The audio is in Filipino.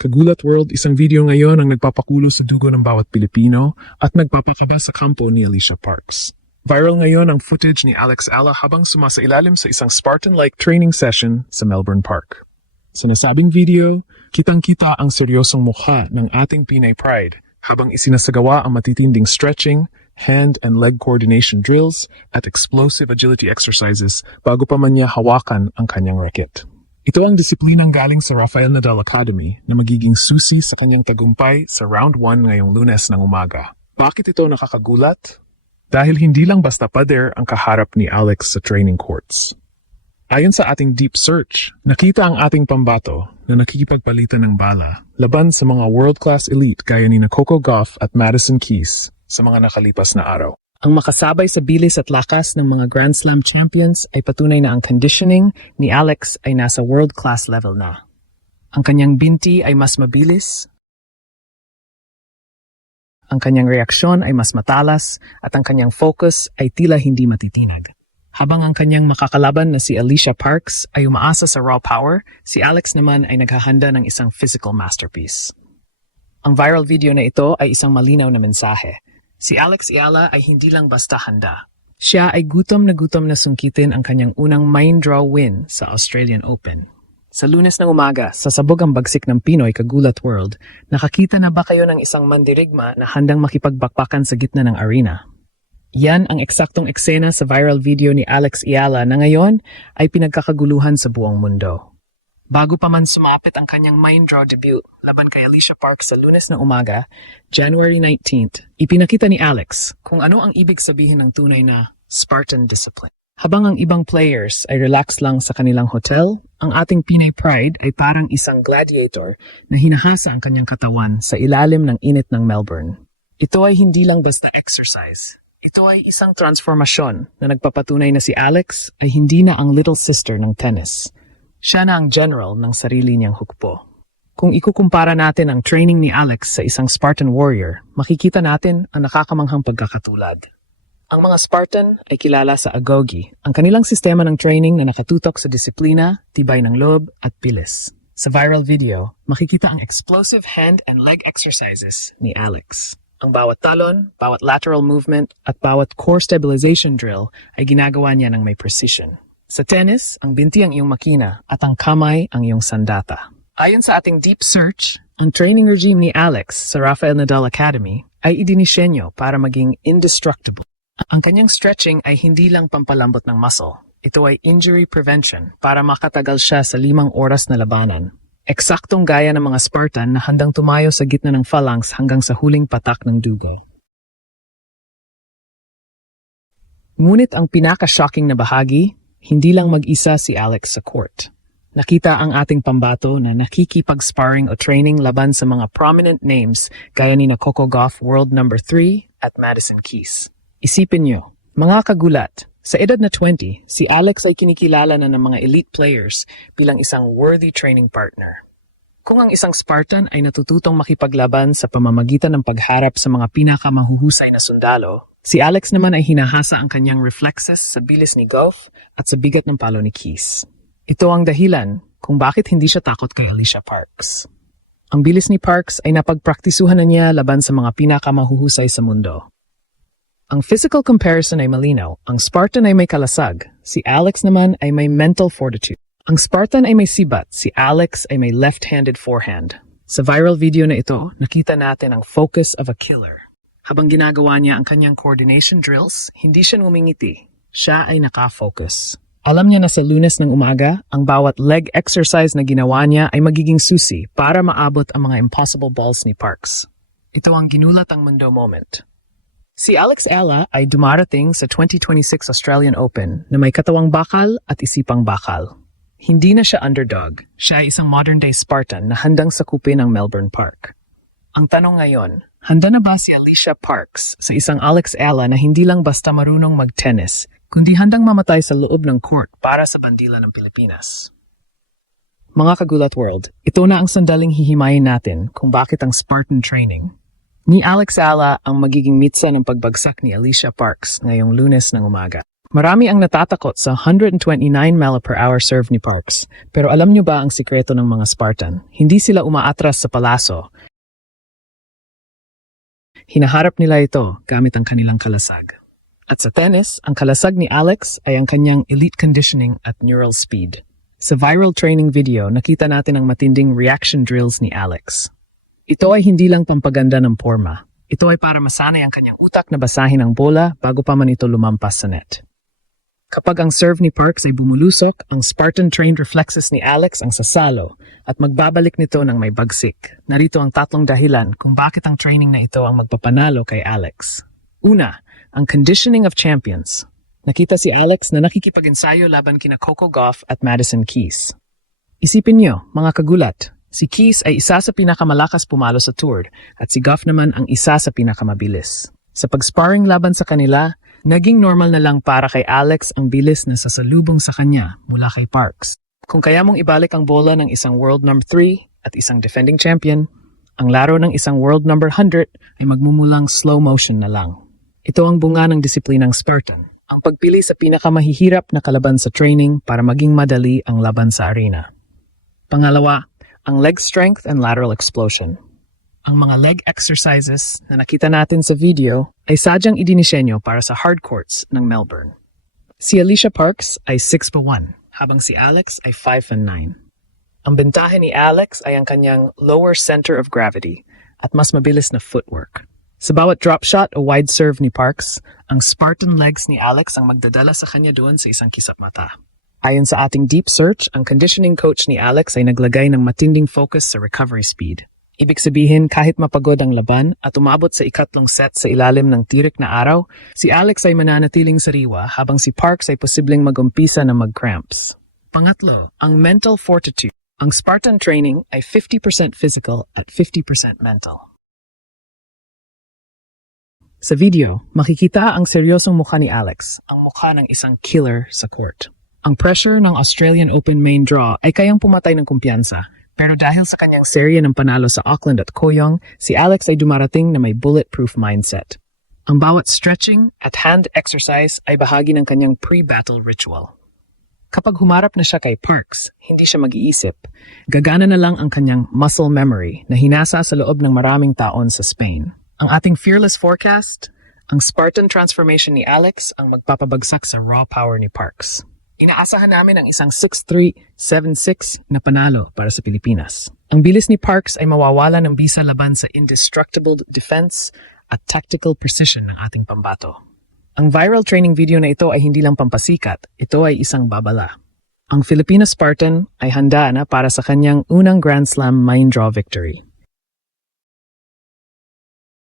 Kagulat World, isang video ngayon ang nagpapakulo sa dugo ng bawat Pilipino at nagpapakaba sa kampo ni Alicia Parks. Viral ngayon ang footage ni Alex Ala habang sumasailalim sa isang Spartan-like training session sa Melbourne Park. Sa nasabing video, kitang-kita ang seryosong mukha ng ating Pinay Pride habang isinasagawa ang matitinding stretching, hand and leg coordination drills at explosive agility exercises bago pa man niya hawakan ang kanyang racket. Ito ang disiplinang galing sa Rafael Nadal Academy na magiging susi sa kanyang tagumpay sa Round 1 ngayong Lunes ng umaga. Bakit ito nakakagulat? Dahil hindi lang basta pader ang kaharap ni Alex sa training courts. Ayon sa ating deep search, nakita ang ating pambato na nakikipagpalitan ng bala laban sa mga world-class elite gaya ni Coco Gauff at Madison Keys sa mga nakalipas na araw. Ang makasabay sa bilis at lakas ng mga Grand Slam champions ay patunay na ang conditioning ni Alex ay nasa world-class level na. Ang kanyang binti ay mas mabilis, ang kanyang reaksyon ay mas matalas, at ang kanyang focus ay tila hindi matitinag. Habang ang kanyang makakalaban na si Alicia Parks ay umaasa sa raw power, si Alex naman ay naghahanda ng isang physical masterpiece. Ang viral video na ito ay isang malinaw na mensahe. Si Alex Ala ay hindi lang basta handa. Siya ay gutom na sungkitin ang kanyang unang main draw win sa Australian Open. Sa Lunes ng umaga, sa sabog ang bagsik ng Pinoy Kagulat World, nakakita na ba kayo ng isang mandirigma na handang makipagbakbakan sa gitna ng arena? Yan ang eksaktong eksena sa viral video ni Alex Ala na ngayon ay pinagkakaguluhan sa buong mundo. Bago pa man sumapit ang kanyang main draw debut laban kay Alicia Parks sa Lunes ng umaga, January 19th, ipinakita ni Alex kung ano ang ibig sabihin ng tunay na Spartan discipline. Habang ang ibang players ay relax lang sa kanilang hotel, ang ating Pinay Pride ay parang isang gladiator na hinahasa ang kanyang katawan sa ilalim ng init ng Melbourne. Ito ay hindi lang basta exercise. Ito ay isang transformasyon na nagpapatunay na si Alex ay hindi na ang little sister ng tennis. Siya na ang general ng sarili niyang hukbo. Kung ikukumpara natin ang training ni Alex sa isang Spartan warrior, makikita natin ang nakakamanghang pagkakatulad. Ang mga Spartan ay kilala sa agogi, ang kanilang sistema ng training na nakatutok sa disiplina, tibay ng loob at bilis. Sa viral video, makikita ang explosive hand and leg exercises ni Alex. Ang bawat talon, bawat lateral movement at bawat core stabilization drill ay ginagawa niya ng may precision. Sa tennis, ang binti ang iyong makina at ang kamay ang iyong sandata. Ayon sa ating deep search, ang training regime ni Alex sa Rafael Nadal Academy ay idinisenyo para maging indestructible. Ang kanyang stretching ay hindi lang pampalambot ng muscle. Ito ay injury prevention para makatagal siya sa 5 oras na labanan. Eksaktong gaya ng mga Spartan na handang tumayo sa gitna ng phalanx hanggang sa huling patak ng dugo. Ngunit ang pinaka-shocking na bahagi, hindi lang mag-isa si Alex sa court. Nakita ang ating pambato na nakikipag-sparring o training laban sa mga prominent names gaya ni Coco Gauff World No. 3 at Madison Keys. Isipin nyo, mga kagulat, sa edad na 20, si Alex ay kinikilala na ng mga elite players bilang isang worthy training partner. Kung ang isang Spartan ay natututong makipaglaban sa pamamagitan ng pagharap sa mga pinakamahuhusay na sundalo, si Alex naman ay hinahasa ang kanyang reflexes sa bilis ni Gauff at sa bigat ng palo ni Keys. Ito ang dahilan kung bakit hindi siya takot kay Alicia Parks. Ang bilis ni Parks ay napagpraktisuhan na niya laban sa mga pinakamahuhusay sa mundo. Ang physical comparison ay malinaw. Ang Spartan ay may kalasag. Si Alex naman ay may mental fortitude. Ang Spartan ay may sibat. Si Alex ay may left-handed forehand. Sa viral video na ito, nakita natin ang focus of a killer. Habang ginagawa niya ang kanyang coordination drills, hindi siya ngumingiti. Siya ay naka-focus. Alam niya na sa Lunes ng umaga, ang bawat leg exercise na ginawa niya ay magiging susi para maabot ang mga impossible balls ni Parks. Ito ang ginulat ang mundo moment. Si Alex Ala ay dumarating sa 2026 Australian Open na may katawang bakal at isipang bakal. Hindi na siya underdog. Siya ay isang modern-day Spartan na handang sakupin ang Melbourne Park. Ang tanong ngayon, handa na ba si Alicia Parks sa isang Alex Ala na hindi lang basta marunong mag-tennis, kundi handang mamatay sa loob ng court para sa bandila ng Pilipinas? Mga Kagulat World, ito na ang sandaling hihimayin natin kung bakit ang Spartan training ni Alex Ala ang magiging mitsa ng pagbagsak ni Alicia Parks ngayong Lunes ng umaga. Marami ang natatakot sa 129 mile per hour serve ni Parks. Pero alam nyo ba ang sikreto ng mga Spartan? Hindi sila umaatras sa palaso. Hinaharap nila ito gamit ang kanilang kalasag. At sa tennis, ang kalasag ni Alex ay ang kanyang elite conditioning at neural speed. Sa viral training video, nakita natin ang matinding reaction drills ni Alex. Ito ay hindi lang pampaganda ng porma. Ito ay para masanay ang kanyang utak na basahin ang bola bago pa man ito lumampas sa net. Kapag ang serve ni Parks ay bumulusok, ang Spartan-trained reflexes ni Alex ang sasalo at magbabalik nito ng may bagsik. Narito ang tatlong dahilan kung bakit ang training na ito ang magpapanalo kay Alex. Una, ang conditioning of champions. Nakita si Alex na nakikipag-ensayo laban kina Coco Gauff at Madison Keys. Isipin niyo, mga kagulat, si Keys ay isa sa pinakamalakas pumalo sa tour at si Gauff naman ang isa sa pinakamabilis. Sa pag-sparring laban sa kanila, naging normal na lang para kay Alex ang bilis na sasalubong sa kanya mula kay Parks. Kung kaya mong ibalik ang bola ng isang world number 3 at isang defending champion, ang laro ng isang world number 100 ay magmumulang slow motion na lang. Ito ang bunga ng disiplinang Spartan, ang pagpili sa pinakamahihirap na kalaban sa training para maging madali ang laban sa arena. Pangalawa, ang leg strength and lateral explosion. Ang mga leg exercises na nakita natin sa video ay sadyang idinisenyo para sa hard courts ng Melbourne. Si Alicia Parks ay 6'1", habang si Alex ay 5'9". Ang bentahe ni Alex ay ang kanyang lower center of gravity at mas mabilis na footwork. Sa bawat drop shot o wide serve ni Parks, ang Spartan legs ni Alex ang magdadala sa kanya doon sa isang kisap mata. Ayon sa ating deep search, ang conditioning coach ni Alex ay naglagay ng matinding focus sa recovery speed. Ibig sabihin, kahit mapagod ang laban at umabot sa ikatlong set sa ilalim ng tirik na araw, si Alex ay mananatiling sariwa habang si Parks ay posibleng mag-umpisa na mag-cramps. Pangatlo, ang mental fortitude. Ang Spartan training ay 50% physical at 50% mental. Sa video, makikita ang seryosong mukha ni Alex, ang mukha ng isang killer sa court. Ang pressure ng Australian Open main draw ay kayang pumatay ng kumpiyansa. Pero dahil sa kanyang serye ng panalo sa Auckland at Kooyong, si Alex ay dumarating na may bulletproof mindset. Ang bawat stretching at hand exercise ay bahagi ng kanyang pre-battle ritual. Kapag humarap na siya kay Parks, hindi siya mag-iisip. Gagana na lang ang kanyang muscle memory na hinasa sa loob ng maraming taon sa Spain. Ang ating fearless forecast, ang Spartan transformation ni Alex ang magpapabagsak sa raw power ni Parks. Inaasahan namin ang isang 6'3", 7'6" na panalo para sa Pilipinas. Ang bilis ni Parks ay mawawala ng bisa laban sa indestructible defense at tactical precision ng ating pambato. Ang viral training video na ito ay hindi lang pampasikat, ito ay isang babala. Ang Filipino Spartan ay handa na para sa kanyang unang Grand Slam main draw victory.